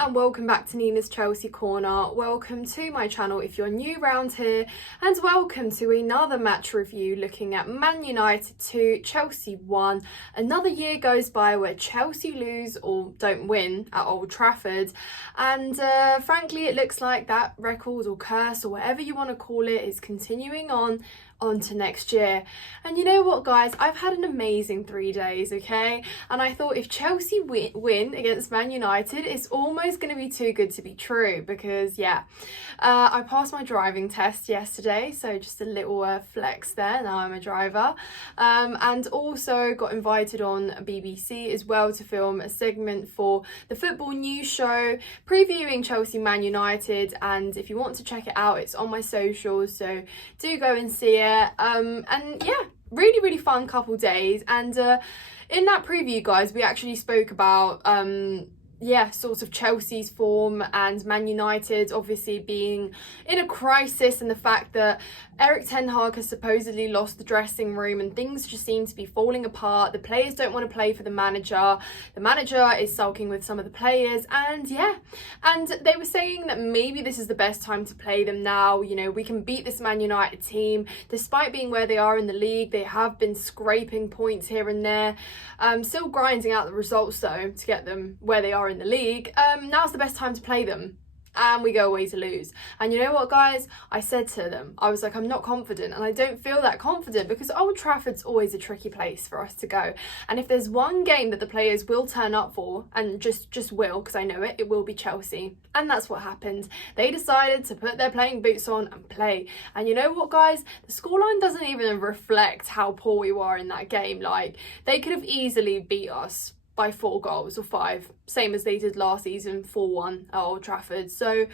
and welcome back to Nina's Chelsea Corner. Welcome to my channel if you're new around here, and welcome to another match review looking at Man United 2, Chelsea 1. Another year goes by where Chelsea lose or don't win at Old Trafford, and frankly it looks like that record or curse or whatever you want to call it is continuing on to next year. And you know what, guys, I've had an amazing 3 days, okay, and I thought if Chelsea win against Man United, it's almost going to be too good to be true, because I passed my driving test yesterday, so just a little flex there. Now I'm a driver, and also got invited on BBC as well to film a segment for the football news show previewing Chelsea Man United, and if you want to check it out, it's on my socials, so do go and see it. And yeah, really fun couple days. And in that preview, guys, we actually spoke about sort of Chelsea's form and Man United obviously being in a crisis, and the fact that Erik Ten Hag has supposedly lost the dressing room and things just seem to be falling apart. The players don't want to play for the manager is sulking with some of the players, and they were saying that maybe this is the best time to play them now. You know, we can beat this Man United team despite being where they are in the league. They have been scraping points here and there, still grinding out the results though to get them where they are in the league. Now's the best time to play them, and we go away to lose. And you know what, guys, I said to them, I was like, I'm not confident, and I don't feel that confident, because Old Trafford's always a tricky place for us to go, and if there's one game that the players will turn up for, and just will, because I know it will be Chelsea. And that's what happened. They decided to put their playing boots on and play. And you know what, guys, the scoreline doesn't even reflect how poor we were in that game. Like, they could have easily beat us by 4 goals or 5, same as they did last season, 4-1 at Old Trafford. So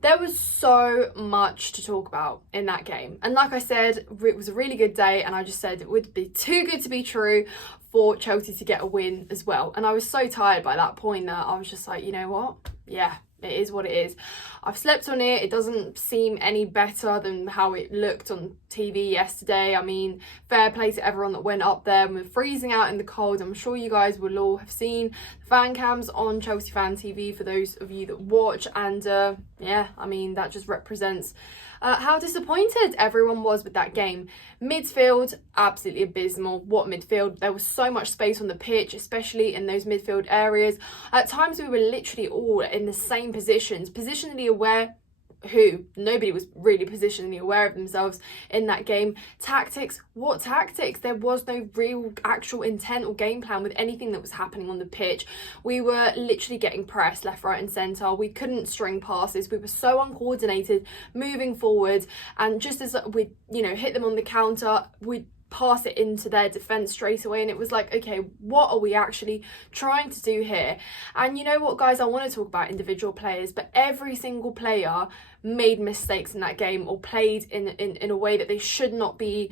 there was so much to talk about in that game, and like I said, it was a really good day, and I just said it would be too good to be true for Chelsea to get a win as well. And I was so tired by that point that I was just like, you know what, yeah, it is what it is. I've slept on it. It doesn't seem any better than how it looked on TV yesterday. I mean, fair play to everyone that went up there. We're freezing out in the cold. I'm sure you guys will all have seen the fan cams on Chelsea Fan TV for those of you that watch. And I mean, that just represents how disappointed everyone was with that game. Midfield, absolutely abysmal. What midfield? There was so much space on the pitch, especially in those midfield areas. At times we were literally all in the same positions, positionally aware. Nobody was really positionally aware of themselves in that game. Tactics, what tactics? There was no real actual intent or game plan with anything that was happening on the pitch. We were literally getting pressed left, right and centre. We couldn't string passes. We were so uncoordinated moving forward, and just as we hit them on the counter, we'd pass it into their defence straight away, and it was like, okay, what are we actually trying to do here? And you know what, guys, I want to talk about individual players, but every single player made mistakes in that game, or played in a way that they should not be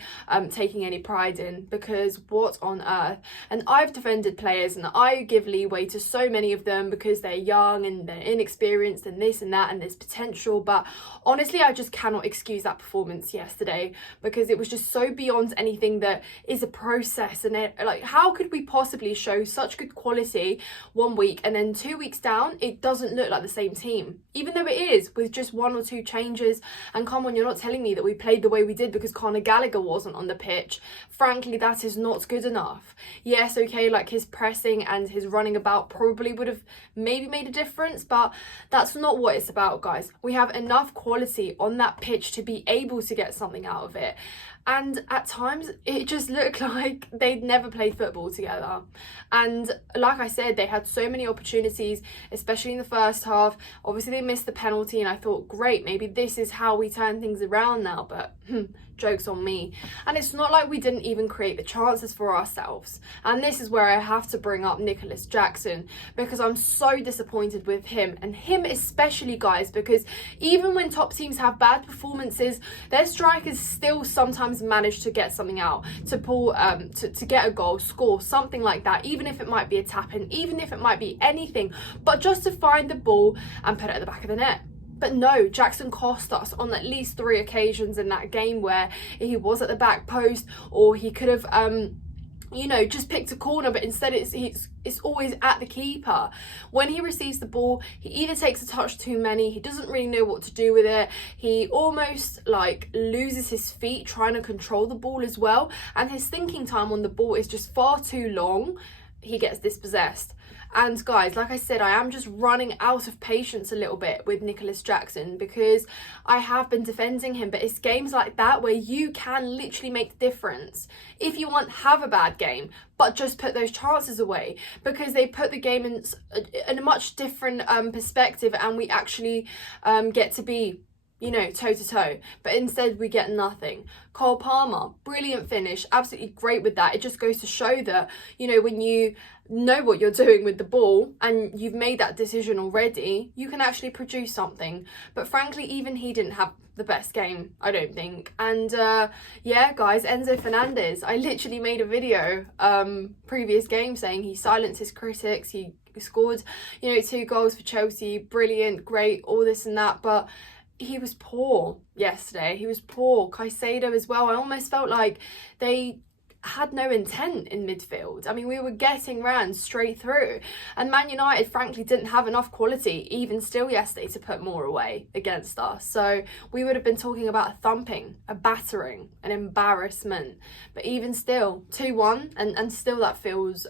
taking any pride in, because what on earth? And I've defended players, and I give leeway to so many of them because they're young and they're inexperienced and this and that, and there's potential, but honestly I just cannot excuse that performance yesterday, because it was just so beyond anything that is a process. And like, how could we possibly show such good quality 1 week and then 2 weeks down it doesn't look like the same team, even though it is, with just 1 or 2 changes? And come on, you're not telling me that we played the way we did because Conor Gallagher wasn't on the pitch. Frankly, that is not good enough. Yes, okay, like his pressing and his running about probably would have maybe made a difference, but that's not what it's about, guys. We have enough quality on that pitch to be able to get something out of it. And at times it just looked like they'd never played football together. And like I said, they had so many opportunities, especially in the first half. Obviously they missed the penalty, and I thought, great, maybe this is how we turn things around now, but joke's on me. And it's not like we didn't even create the chances for ourselves. And this is where I have to bring up Nicholas Jackson, because I'm so disappointed with him, and him especially, guys, because even when top teams have bad performances, their strikers still sometimes manage to get something out, to pull to get a goal, score, something like that, even if it might be a tap in, even if it might be anything, but just to find the ball and put it at the back of the net. But no, Jackson cost us on at least 3 occasions in that game where he was at the back post, or he could have just picked a corner, but instead it's always at the keeper. When he receives the ball, he either takes a touch too many, he doesn't really know what to do with it, he almost like loses his feet trying to control the ball as well, and his thinking time on the ball is just far too long. He gets dispossessed. And guys, like I said, I am just running out of patience a little bit with Nicholas Jackson, because I have been defending him, but it's games like that where you can literally make the difference. If you want, have a bad game, but just put those chances away, because they put the game in a much different perspective, and we actually get to be toe to toe, but instead we get nothing. Cole Palmer, brilliant finish, absolutely great with that. It just goes to show that, when you know what you're doing with the ball and you've made that decision already, you can actually produce something. But frankly, even he didn't have the best game, I don't think. And yeah, guys, Enzo Fernandez, I literally made a video previous game saying he silenced his critics, he scored 2 goals for Chelsea, brilliant, great, all this and that, but he was poor yesterday. He was poor. Caicedo as well. I almost felt like they had no intent in midfield. I mean, we were getting ran straight through, and Man United frankly didn't have enough quality even still yesterday to put more away against us. So we would have been talking about a thumping, a battering, an embarrassment. But even still, 2-1, and still that feels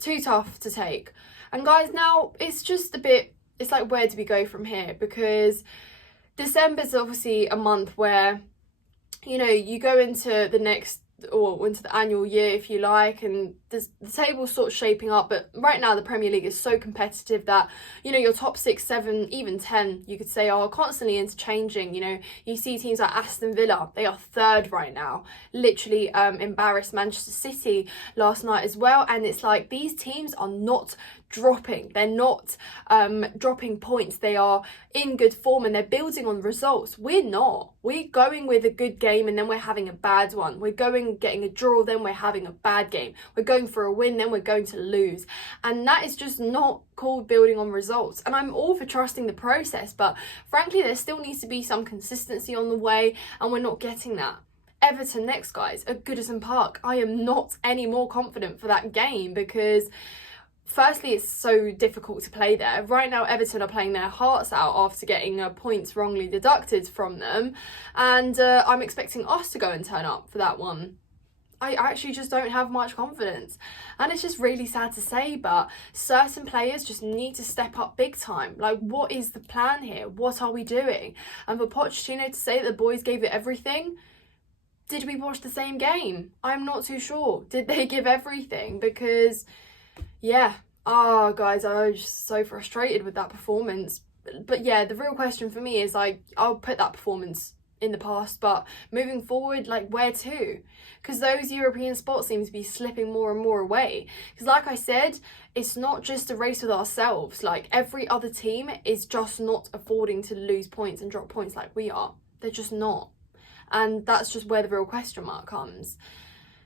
too tough to take. And guys, now it's just a bit, it's like, where do we go from here? Because December's obviously a month where, you go into the next, or into the annual year, if you like, and the table's sort of shaping up. But right now the Premier League is so competitive that, your top 6, 7, even 10, you could say, are constantly interchanging. You see teams like Aston Villa, they are 3rd right now, literally embarrassed Manchester City last night as well. And it's like, these teams are not dropping, they're not dropping points, they are in good form and they're building on results. We're not. We're going with a good game and then we're having a bad one. We're getting a draw, then we're having a bad game. We're going for a win, then we're going to lose. And that is just not called building on results. And I'm all for trusting the process, but frankly, there still needs to be some consistency on the way, and we're not getting that. Everton next, guys, at Goodison Park. I am not any more confident for that game, because firstly, it's so difficult to play there. Right now, Everton are playing their hearts out after getting points wrongly deducted from them. And I'm expecting us to go and turn up for that one. I actually just don't have much confidence. And it's just really sad to say, but certain players just need to step up big time. Like, what is the plan here? What are we doing? And for Pochettino to say that the boys gave it everything, did we watch the same game? I'm not too sure. Did they give everything? Because, yeah, guys, I was just so frustrated with that performance. But yeah, the real question for me is, like, I'll put that performance in the past, but moving forward, like, where to? Because those European spots seem to be slipping more and more away. Because like I said, it's not just a race with ourselves. Like, every other team is just not affording to lose points and drop points like we are. They're just not. And that's just where the real question mark comes.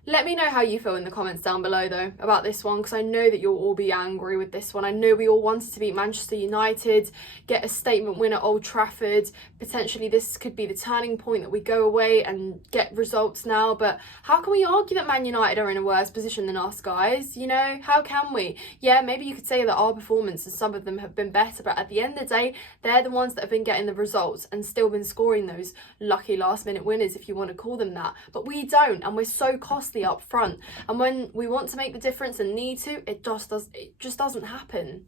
Let me know how you feel in the comments down below, though, about this one, because I know that you'll all be angry with this one. I know we all wanted to beat Manchester United, get a statement win at Old Trafford. Potentially this could be the turning point that we go away and get results now. But how can we argue that Man United are in a worse position than us, guys? How can we? Yeah, maybe you could say that our performance and some of them have been better, but at the end of the day, they're the ones that have been getting the results and still been scoring those lucky last-minute winners, if you want to call them that. But we don't, and we're so costly up front, and when we want to make the difference and need to, it just doesn't happen.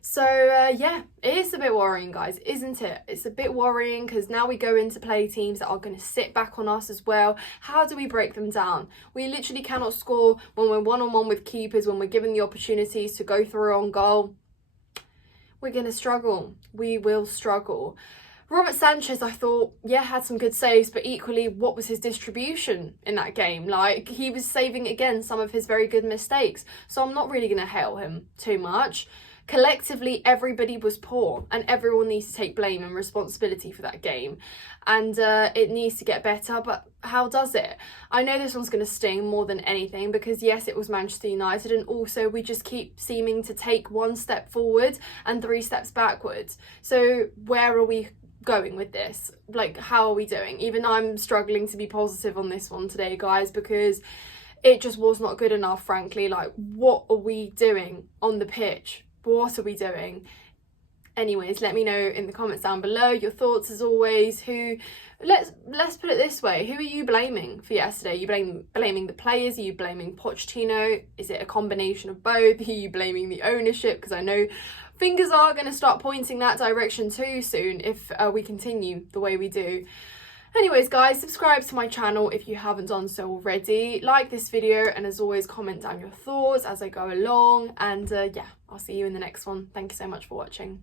So yeah, it is a bit worrying, guys, isn't it? It's a bit worrying, because now we go into play teams that are going to sit back on us as well. How do we break them down? We literally cannot score when we're one-on-one with keepers, when we're given the opportunities to go through on goal. We're going to struggle. We will struggle. Robert Sanchez, I thought, yeah, had some good saves, but equally, what was his distribution in that game? Like, he was saving, again, some of his very good mistakes. So I'm not really going to hail him too much. Collectively, everybody was poor, and everyone needs to take blame and responsibility for that game. And it needs to get better, but how does it? I know this one's going to sting more than anything, because yes, it was Manchester United, and also we just keep seeming to take 1 step forward and 3 steps backwards. So where are we going with this? Like, how are we doing? Even I'm struggling to be positive on this one today, guys, because it just was not good enough, frankly. Like, what are we doing on the pitch? What are we doing? Anyways, let me know in the comments down below your thoughts as always. Let's put it this way, who are you blaming for yesterday? Are you blaming the players? Are you blaming Pochettino? Is it a combination of both? Are you blaming the ownership? Because I know fingers are going to start pointing that direction too soon if we continue the way we do. Anyways guys, subscribe to my channel if you haven't done so already. Like this video, and as always, comment down your thoughts as I go along. And yeah, I'll see you in the next one. Thank you so much for watching.